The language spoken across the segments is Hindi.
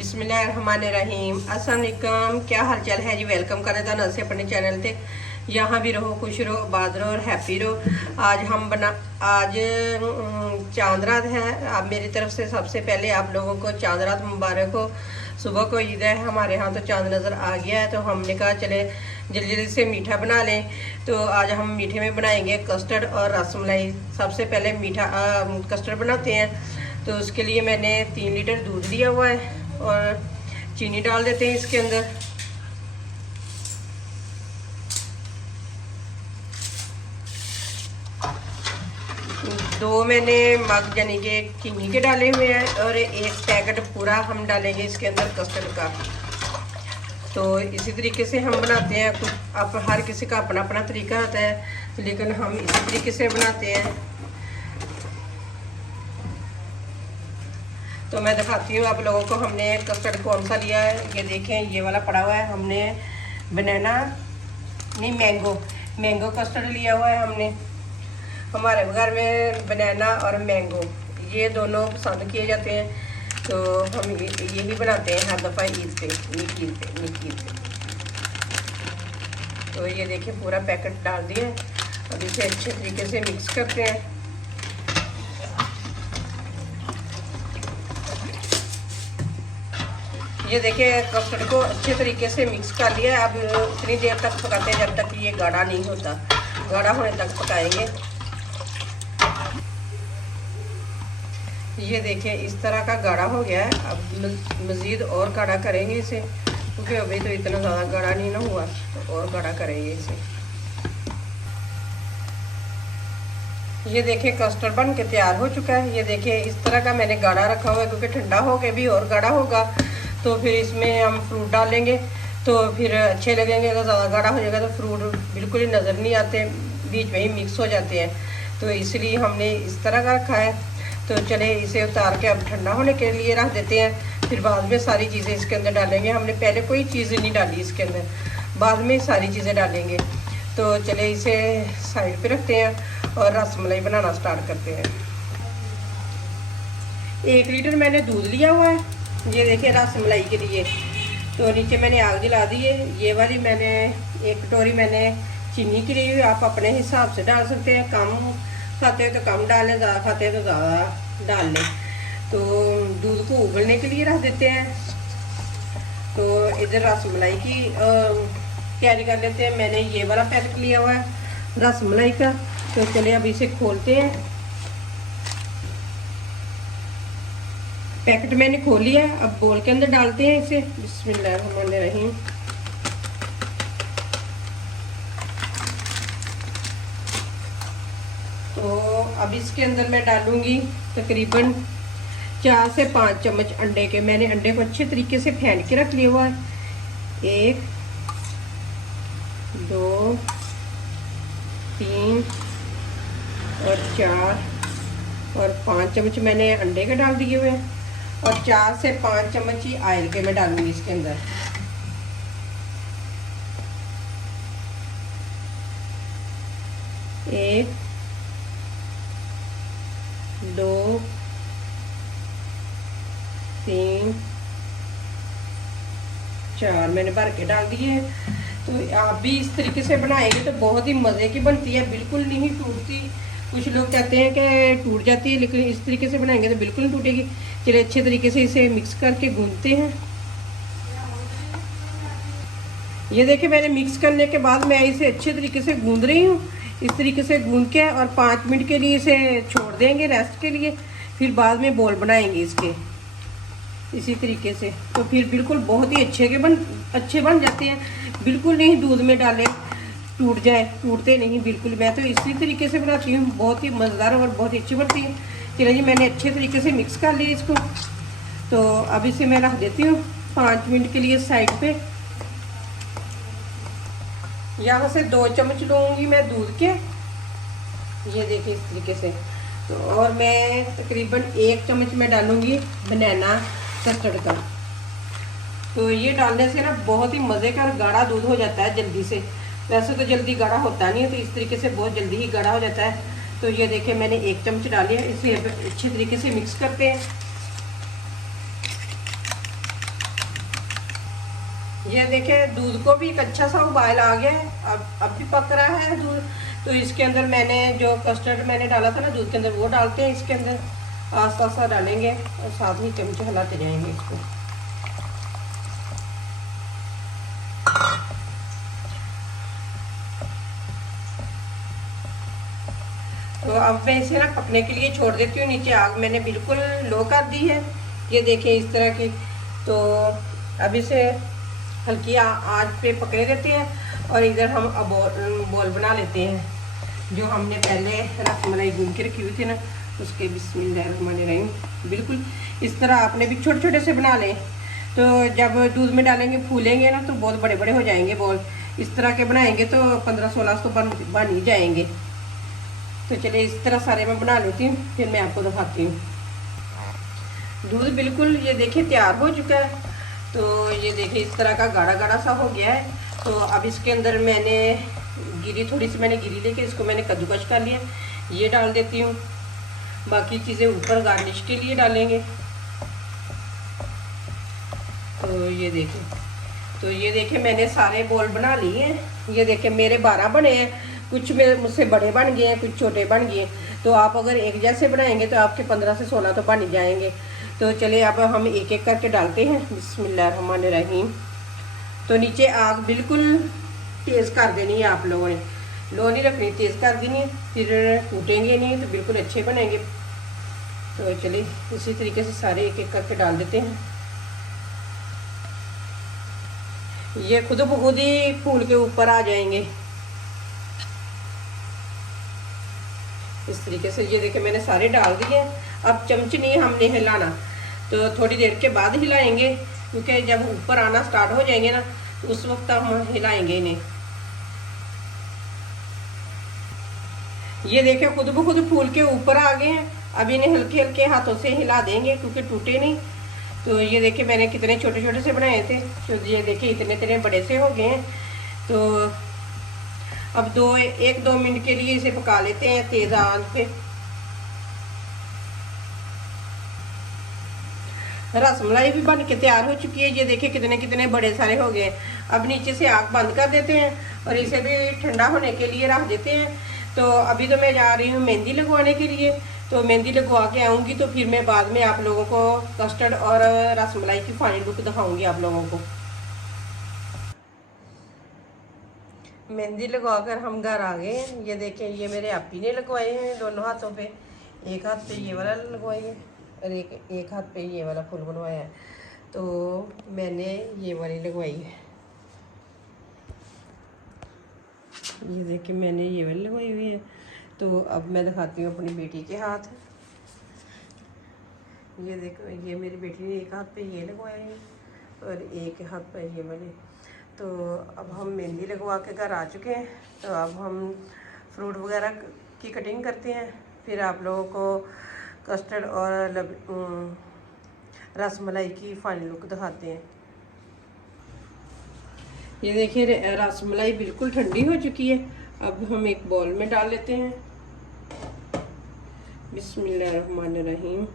बिस्मिल्लाहिर्रहमानिर्रहीम। अस्सलाम वालेकुम। क्या हाल चाल है जी। वेलकम करें था नसे अपने चैनल पे। यहाँ भी रहो, खुश रहो, आबाद रहो और हैप्पी रहो। आज चांद रात है। आप मेरी तरफ से सबसे पहले आप लोगों को चांद रात मुबारक हो। सुबह को ईद है, हमारे यहाँ तो चांद नज़र आ गया है, तो हमने कहा चले जल्दी जल्दी से मीठा बना लें। तो आज हम मीठे में बनाएंगे कस्टर्ड और रसमलाई। सबसे पहले मीठा कस्टर्ड बनाते हैं। तो उसके लिए मैंने 3 लीटर दूध लिया हुआ है और चीनी डाल देते हैं इसके अंदर। दो मैंने मग यानी कि चीनी के डाले हुए हैं और एक पैकेट पूरा हम डालेंगे इसके अंदर कस्टर्ड का। तो इसी तरीके से हम बनाते हैं। कुछ अब हर किसी का अपना अपना तरीका होता है, लेकिन हम इसी तरीके से बनाते हैं। तो मैं दिखाती हूँ आप लोगों को हमने कस्टर्ड कौन सा लिया है। ये देखें, ये वाला पड़ा हुआ है। हमने बनाना नहीं, मैंगो कस्टर्ड लिया हुआ है हमने। हमारे घर में बनाना और मैंगो ये दोनों पसंद किए जाते हैं, तो हम यही बनाते हैं हर दफ़ा ईद पे, ईद पे। तो ये देखिए पूरा पैकेट डाल दिया। अब इसे अच्छे तरीके से मिक्स करते हैं। ये देखिए कस्टर्ड को अच्छे तरीके से मिक्स कर लिया। अब इतनी देर तक पकाते हैं जब तक ये गाढ़ा नहीं होता। गाढ़ा होने तक पकाएंगे। ये देखिए इस तरह का गाढ़ा हो गया है। अब मज़ीद और गाढ़ा करेंगे इसे, क्योंकि अभी तो इतना ज़्यादा गाढ़ा नहीं ना हुआ, तो और गाढ़ा करेंगे इसे। ये देखिए कस्टर्ड बन के तैयार हो चुका है। ये देखिए इस तरह का मैंने गाढ़ा रखा हुआ है, क्योंकि ठंडा हो के भी और गाढ़ा होगा तो फिर इसमें हम फ्रूट डालेंगे तो फिर अच्छे लगेंगे। अगर ज़्यादा गाढ़ा हो जाएगा तो फ्रूट बिल्कुल ही नज़र नहीं आते, बीच में ही मिक्स हो जाते हैं। तो इसलिए हमने इस तरह का रखा है। तो चले इसे उतार के अब ठंडा होने के लिए रख देते हैं। फिर बाद में सारी चीज़ें इसके अंदर डालेंगे। हमने पहले कोई चीज़ नहीं डाली इसके अंदर, बाद में सारी चीज़ें डालेंगे। तो चले इसे साइड पे रखते हैं और रसमलाई बनाना स्टार्ट करते हैं। 1 लीटर मैंने दूध लिया हुआ है, ये देखिए रसमलाई के लिए। तो नीचे मैंने आग जला दी है। ये वाली मैंने 1 कटोरी मैंने चीनी की ली हुई। आप अपने हिसाब से डाल सकते हैं, कम खाते हैं तो कम डालें, ज़्यादा खाते हैं तो ज़्यादा डाल लें। तो दूध को उबलने के लिए रख देते हैं। तो इधर रसमलाई की तैयारी कर लेते हैं। मैंने ये वाला पैकेट लिया हुआ है रसमलाई का। तो चलिए अब इसे खोलते हैं। पैकेट मैंने खोल लिया। अब बोल के अंदर डालते हैं इसे। बिस्मिल्लाहिर्रहमानिर्रहीम। तो अब इसके अंदर मैं डालूंगी तकरीबन 4 से 5 चम्मच अंडे के। मैंने अंडे को अच्छे तरीके से फेंट के रख लिया हुआ है। 1 2 3 और 4 और 5 चम्मच मैंने अंडे के डाल दिए हुए हैं। और 4 से 5 चम्मच ही ऑयल के मैं डालूंगी इसके अंदर। एक 2 3 4 मैंने भर के डाल दिए हैं। तो आप भी इस तरीके से बनाएंगे तो बहुत ही मज़े की बनती है, बिल्कुल नहीं टूटती। कुछ लोग कहते हैं कि टूट जाती है, लेकिन इस तरीके से बनाएंगे तो बिल्कुल नहीं टूटेगी। चलिए अच्छे तरीके से इसे मिक्स करके गूंथते हैं। ये देखिए मैंने मिक्स करने के बाद मैं इसे अच्छे तरीके से गूंद रही हूँ। इस तरीके से गूंद के और 5 मिनट के लिए इसे छोड़ देंगे रेस्ट के लिए। फिर बाद में बॉल बनाएंगे इसके इसी तरीके से। तो फिर बिल्कुल बहुत ही अच्छे बन जाते हैं। बिल्कुल नहीं दूध में डालें टूट जाए, टूटते नहीं बिल्कुल। मैं तो इसी तरीके से बनाती हूँ, बहुत ही मज़ेदार और बहुत ही अच्छी बनती है। चलिए जी मैंने अच्छे तरीके से मिक्स कर लिया इसको। तो अब इसे मैं रख देती हूँ 5 मिनट के लिए साइड पे। यहाँ से 2 चम्मच लूँगी मैं दूध के, ये देखिए इस तरीके से। तो और मैं तकरीबन 1 चम्मच मैं डालूँगी बनाना कस्टर्ड का। तो ये डालने से ना बहुत ही मज़े का गाढ़ा दूध हो जाता है जल्दी से। वैसे तो जल्दी गाढ़ा होता नहीं है, तो इस तरीके से बहुत जल्दी ही गाढ़ा हो जाता है। तो ये देखिए मैंने 1 चम्मच डाली है। इसे अच्छे तरीके से मिक्स करते हैं। ये देखिए दूध को भी एक अच्छा सा उबाल आ गया है, अब भी पक रहा है दूध। तो इसके अंदर मैंने जो कस्टर्ड मैंने डाला था ना दूध के अंदर, वो डालते हैं इसके अंदर। आस्ता आस्ता डालेंगे और साथ ही चमचे हिलाते जाएंगे इसको। तो अब मैं इसे ना पकने के लिए छोड़ देती हूँ। नीचे आग मैंने बिल्कुल लो कर दी है, ये देखिए इस तरह की। तो अब इसे हल्की आंच पे पकने देते हैं और इधर हम अब बॉल बना लेते हैं जो हमने पहले रसमलाई गूंद के रखी हुई थी ना उसके। बिस्मिल्लाहिर्रहमानिर्रहीम। बिल्कुल इस तरह आपने भी छोटे छोटे से बना लें, तो जब दूध में डालेंगे फूलेंगे ना तो बहुत बड़े बड़े हो जाएंगे बॉल। इस तरह के बनाएंगे तो 15-16 तो बन ही जाएंगे। तो चलिए इस तरह सारे मैं बना लेती हूँ, फिर मैं आपको दिखाती हूँ। दूध बिल्कुल ये देखिए तैयार हो चुका है। तो ये देखिए इस तरह का गाढ़ा गाढ़ा सा हो गया है। तो अब इसके अंदर मैंने थोड़ी सी मैंने गिरी लेके इसको मैंने कद्दूकश कर लिया, ये डाल देती हूँ। बाकी चीज़ें ऊपर गार्निश के लिए डालेंगे। तो ये देखिए मैंने सारे बॉल बना लिए हैं। ये देखिए मेरे 12 बने हैं, कुछ में मुझसे बड़े बन गए हैं, कुछ छोटे बन गए। तो आप अगर एक जैसे बनाएंगे तो आपके 15 से 16 तो बन ही जाएंगे। तो चलिए अब हम एक एक करके डालते हैं। बिस्मिल्लाहिर्रहमानिर्रहीम। तो नीचे आग बिल्कुल तेज़ कर देनी है आप लोगों ने, लो नहीं रखनी, तेज़ कर देनी है, फिर टूटेंगे नहीं तो बिल्कुल अच्छे बनेंगे। तो चलिए इसी तरीके से सारे एक एक करके डाल देते हैं। ये खुद ब खुद ही फूल के ऊपर आ जाएंगे इस तरीके से। ये देखिए मैंने सारे डाल दिए। अब चमच नहीं हमने हिलाना, तो थोड़ी देर के बाद हिलाएंगे, क्योंकि जब ऊपर आना स्टार्ट हो जाएंगे ना तो उस वक्त हम हिलाएंगे इन्हें। ये देखिए खुद ब खुद फूल के ऊपर आ गए हैं। अब इन्हें हल्के हल्के हाथों से हिला देंगे क्योंकि टूटे नहीं। तो ये देखिए मैंने कितने छोटे छोटे से बनाए थे, तो ये देखिए इतने इतने बड़े से हो गए हैं। तो अब 1-2 मिनट के लिए इसे पका लेते हैं तेज़ आंच पे। रसमलाई भी बन के तैयार हो चुकी है। ये देखिए कितने कितने बड़े सारे हो गए। अब नीचे से आग बंद कर देते हैं और इसे भी ठंडा होने के लिए रख देते हैं। तो अभी तो मैं जा रही हूँ मेहंदी लगवाने के लिए। तो मेहंदी लगवा के आऊँगी तो फिर मैं बाद में आप लोगों को कस्टर्ड और रसमलाई की फाइनल लुक दिखाऊँगी आप लोगों को। मेहंदी लगवाकर हम घर आ गए हैं। ये देखें ये मेरे आपी ने लगवाए हैं दोनों हाथों पे। एक हाथ पे ये वाला लगवाई है और एक हाथ पे ये वाला फूल बनवाया है। तो मैंने ये वाली लगवाई है। ये देखिए मैंने ये वाली लगवाई हुई है। तो अब मैं दिखाती हूँ अपनी बेटी के हाथ। ये देखो ये मेरी बेटी ने एक हाथ पे ये लगवाए हैं और एक हाथ पे ये वाली। तो अब हम मेहंदी लगवा के घर आ चुके हैं। तो अब हम फ्रूट वगैरह की कटिंग करते हैं, फिर आप लोगों को कस्टर्ड और रसमलाई की फाइनल लुक दिखाते हैं। ये देखिए रसमलाई बिल्कुल ठंडी हो चुकी है। अब हम एक बाउल में डाल लेते हैं। बिस्मिल्लाहिर्रहमानिर्रहीम।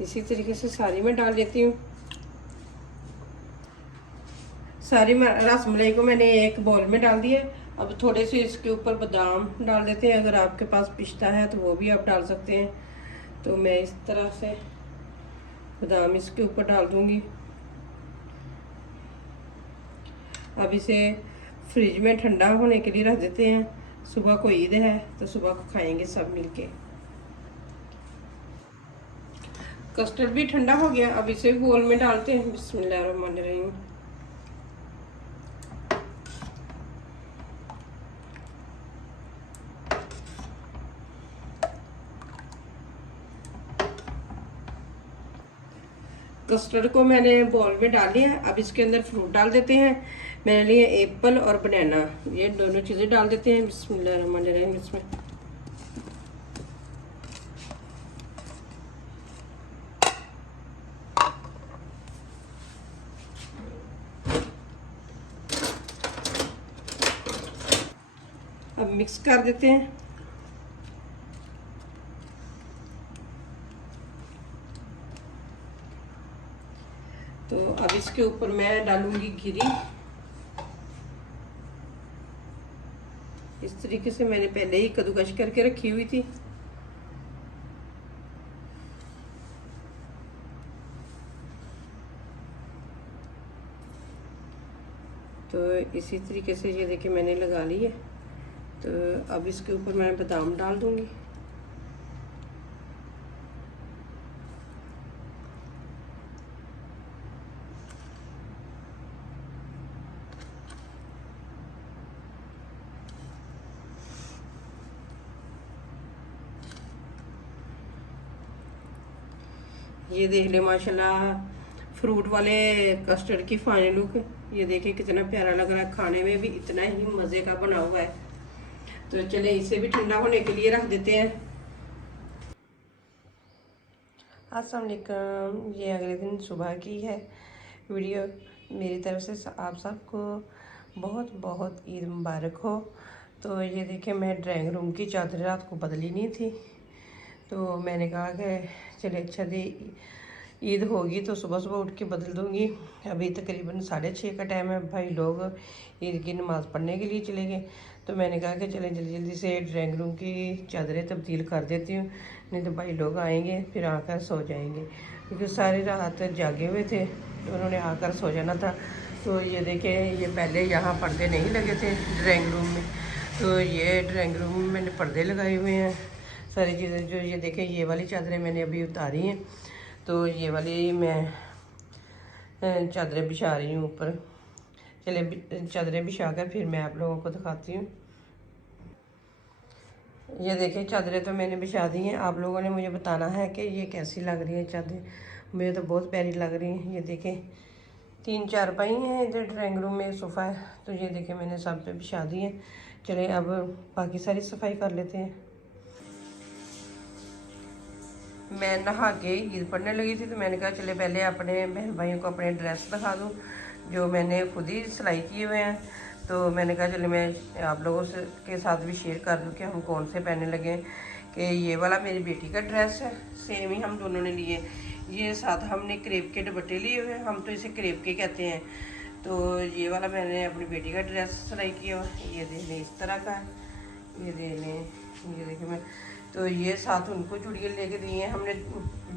इसी तरीके से सारी में डाल देती हूँ। सारी रसमलाई को मैंने एक बाउल में डाल दिया। अब थोड़े से इसके ऊपर बादाम डाल देते हैं। अगर आपके पास पिस्ता है तो वो भी आप डाल सकते हैं। तो मैं इस तरह से बादाम इसके ऊपर डाल दूंगी। अब इसे फ्रिज में ठंडा होने के लिए रख देते हैं। सुबह को ईद है तो सुबह को खाएंगे सब मिलके। कस्टर्ड भी ठंडा हो गया। अब इसे बोल में डालते हैं। बिस्मिल्लाहिर्रहमानिर्रहीम। कस्टर्ड को मैंने बॉल में डाल लिया। अब इसके अंदर फ्रूट डाल देते हैं। मैंने लिए एप्पल और बनाना, ये दोनों चीज़ें डाल देते हैं। बिस्मिल्लाहिर्रहमानिर्रहीम। इसमें अब मिक्स कर देते हैं। अब इसके ऊपर मैं डालूंगी घी। इस तरीके से मैंने पहले ही कद्दूकश करके रखी हुई थी। तो इसी तरीके से ये देखिए मैंने लगा ली है। तो अब इसके ऊपर मैं बादाम डाल दूंगी। ये देख ले माशाल्लाह फ्रूट वाले कस्टर्ड की फाइनल लुक। ये देखिए कितना प्यारा लग रहा है, खाने में भी इतना ही मज़े का बना हुआ है। तो चले इसे भी ठंडा होने के लिए रख देते हैं। अस्सलाम वालेकुम, ये अगले दिन सुबह की है वीडियो। मेरी तरफ से आप सबको बहुत बहुत ईद मुबारक हो। तो ये देखिए मैं ड्राइंग रूम की चादर रात को बदली नहीं थी, तो मैंने कहा कि चले अच्छा दी ईद होगी तो सुबह सुबह उठ के बदल दूंगी। अभी तकरीबन 6:30 का टाइम है, भाई लोग ईद की नमाज़ पढ़ने के लिए चले गए। तो मैंने कहा कि चलें जल्दी जल्दी से ड्राइंग रूम की चादरें तब्दील कर देती हूँ, नहीं तो भाई लोग आएंगे फिर आकर सो जाएंगे, क्योंकि सारी रात जागे हुए थे तो उन्होंने आकर सो जाना था। तो ये देखें, ये पहले यहाँ पर्दे नहीं लगे थे ड्राइंग रूम में, तो ये ड्राइंग रूम में मैंने पर्दे लगाए हुए हैं सारी चीज़ें। जो ये देखें ये वाली चादरें मैंने अभी उतारी हैं, तो ये वाली मैं चादरें बिछा रही हूँ ऊपर। चले चादरें बिछा कर फिर मैं आप लोगों को दिखाती हूँ। ये देखें चादरें तो मैंने बिछा दी हैं, आप लोगों ने मुझे बताना है कि ये कैसी लग रही है चादरें। मुझे तो बहुत प्यारी लग रही हैं। ये देखें 3 चारपाई हैं, इधर ड्राइंग रूम में सोफ़ा है, तो ये देखें मैंने सब पे बिछा दी हैं। चलें अब बाकी सारी सफाई कर लेते हैं। मैं नहा के ईद पढ़ने लगी थी, तो मैंने कहा चले पहले अपने बहन भाइयों को अपने ड्रेस दिखा दूँ जो मैंने खुद ही सिलाई किए हुए हैं। तो मैंने कहा चले मैं आप लोगों से के साथ भी शेयर कर दूँ कि हम कौन से पहनने लगे हैं। कि ये वाला मेरी बेटी का ड्रेस है, सेम ही हम दोनों ने लिए। ये साथ हमने क्रेप के दुपट्टे लिए हुए हैं, हम तो इसे क्रेप के कहते हैं। तो ये वाला मैंने अपनी बेटी का ड्रेस सिलाई किया हुआ, ये देख लें इस तरह का है, ये देख लें, ये देखिए मैं। तो ये साथ उनको चूड़ियाँ लेके दी हैं हमने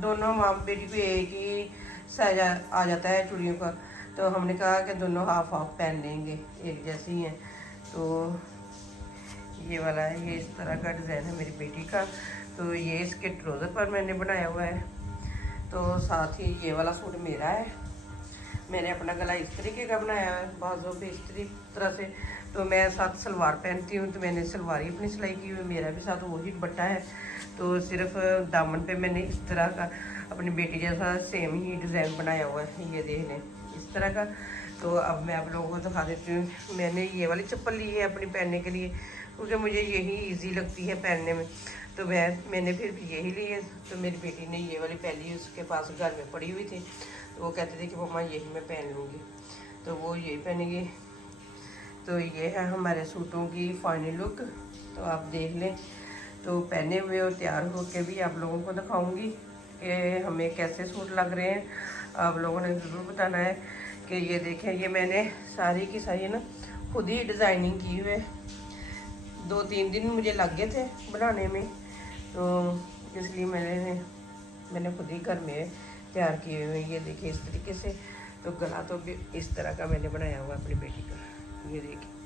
दोनों माँ बेटी को। एक ही साइज आ जाता है चूड़ियों का, तो हमने कहा कि दोनों हाफ हाफ पहन लेंगे, एक जैसी हैं। तो ये वाला है, ये इस तरह का डिज़ाइन है मेरी बेटी का। तो ये इसके ट्राउज़र पर मैंने बनाया हुआ है। तो साथ ही ये वाला सूट मेरा है, मैंने अपना गला इस तरीके का बनाया है, बाजू पे इस तरह से। तो मैं साथ सलवार पहनती हूँ, तो मैंने सलवार ही अपनी सिलाई की हुई, मेरा भी साथ वही दुपट्टा है। तो सिर्फ दामन पे मैंने इस तरह का अपनी बेटी जैसा सेम ही डिज़ाइन बनाया हुआ है, ये देख लें इस तरह का। तो अब मैं आप लोगों को दिखा देती हूँ। मैंने ये वाली चप्पल ली है अपनी पहनने के लिए, क्योंकि मुझे यही ईजी लगती है पहनने में, तो मैंने फिर भी यही ली है। तो मेरी बेटी ने ये वाली पहली उसके पास घर में पड़ी हुई थी, तो वो कहते थे कि मम्मा यही मैं पहन लूँगी, तो वो यही पहनेंगी। तो ये है हमारे सूटों की फाइनल लुक, तो आप देख लें। तो पहने हुए और तैयार होकर भी आप लोगों को दिखाऊंगी कि हमें कैसे सूट लग रहे हैं। आप लोगों ने ज़रूर बताना है कि ये देखें, ये मैंने सारी की सारी ना खुद ही डिज़ाइनिंग की हुई है। 2-3 दिन मुझे लग गए थे बनाने में, तो इसलिए मैंने खुद ही घर में तैयार किए हुए। ये देखिए इस तरीके से। तो गला तो भी इस तरह का मैंने बनाया हुआ अपनी बेटी का, ये देखिए।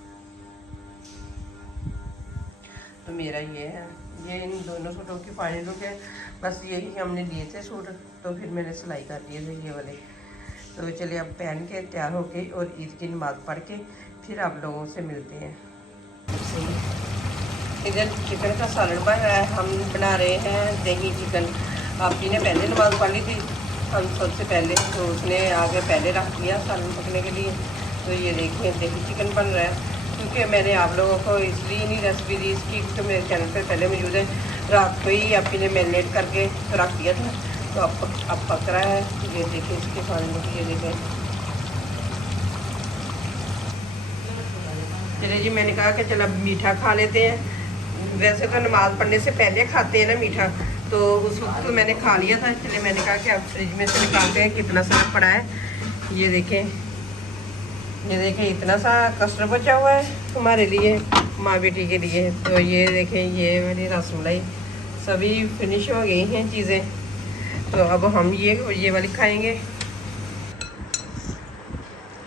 तो मेरा ये है, ये इन दोनों सूटों की फाइनल लुक है। बस यही हमने लिए थे सूट, तो फिर मैंने सिलाई कर दिए थे ये वाले। तो चलिए अब पहन के तैयार होके और ईद की नमाज़ पढ़ के फिर आप लोगों से मिलते हैं। इधर चिकन का सालन बन रहा है, हम बना रहे हैं दही चिकन। आपकी ने पहले नमाज़ पढ़ ली थी हम सबसे पहले, तो उसने आगे पहले रख दिया सालन पकने के लिए। तो ये देखिए दही चिकन बन रहा है, क्योंकि मैंने आप लोगों को इसलिए नहीं रेसिपी दी इसकी, तो मेरे चैनल पर पहले मौजूद है। रात को ही आपकी ने मैरिनेट करके रख दिया था, तो अब पक रहा है। ये देखिए इसके सालन की, ये देखें। चलिए जी, मैंने कहा कि चलो मीठा खा लेते हैं। वैसे तो नमाज़ पढ़ने से पहले खाते हैं ना मीठा, तो उस वक्त तो मैंने खा लिया था। इसलिए मैंने कहा कि अब फ्रिज में से निकालते हैं कितना सारा पड़ा है। ये देखें इतना सा कस्टर्ड बचा हुआ है हमारे लिए, माँ बेटी के लिए। तो ये देखें ये मेरी रसमलाई सभी फिनिश हो गई हैं चीज़ें। तो अब हम ये वाली खाएंगे।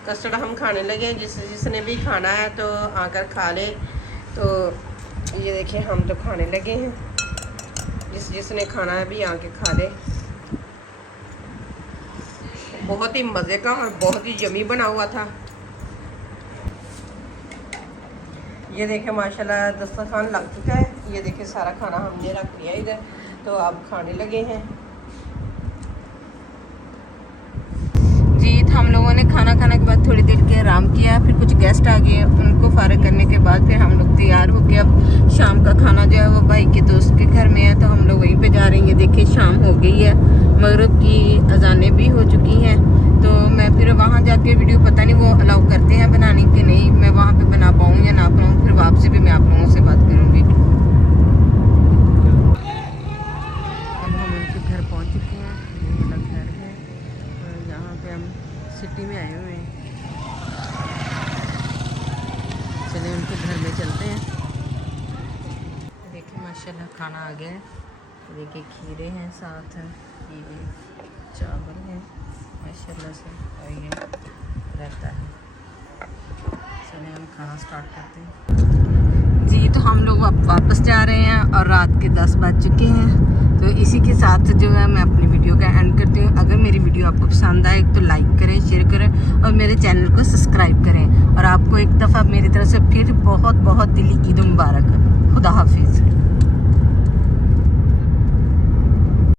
कस्टर्ड हम खाने लगे, जिसने भी खाना है तो आकर खा ले। तो ये देखिए हम तो खाने लगे हैं, जिसने खाना है भी आके खा ले। बहुत ही मज़े का और बहुत ही यम्मी बना हुआ था। ये देखें माशाल्लाह दस्तरखान लग चुका है। ये देखें सारा खाना हमने रख लिया इधर, तो अब खाने लगे हैं। हम लोगों ने खाना खाने के बाद थोड़ी देर के आराम किया, फिर कुछ गेस्ट आ गए, उनको फारिग करने के बाद फिर हम लोग तैयार हो गए। अब शाम का खाना जो है वो भाई के दोस्त के घर में है, तो हम लोग वहीं पे जा रहे हैं। ये देखिए शाम हो गई है, मगरिब की अजानें भी हो चुकी हैं। तो मैं फिर वहाँ जाके वीडियो पता नहीं वो अलाउ करते हैं बनाने के नहीं, मैं वहाँ पर बना पाऊँ या ना पाऊँ, फिर वापसी भी मैं आप लोगों से बात करूँगी। अब हम उनके घर पहुँच चुके हैं, ये वाला घर है और यहाँ पे हम सिटी में आए हुए हैं। चलिए उनके घर में चलते हैं। देखिए माशाल्लाह खाना आ गया है। देखिए खीरे हैं, साथ ये चावल है माशाल्लाह से, और ये रहता है। चलिए हम खाना स्टार्ट करते हैं। जी तो हम लोग अब वापस जा रहे हैं और रात के 10 बज चुके हैं। तो इसी के साथ जो है मैं अपनी वीडियो का एंड करती हूँ। अगर मेरी वीडियो आपको पसंद आए तो लाइक करें, शेयर करें और मेरे चैनल को सब्सक्राइब करें। और आपको एक दफ़ा मेरी तरफ से फिर बहुत बहुत दिली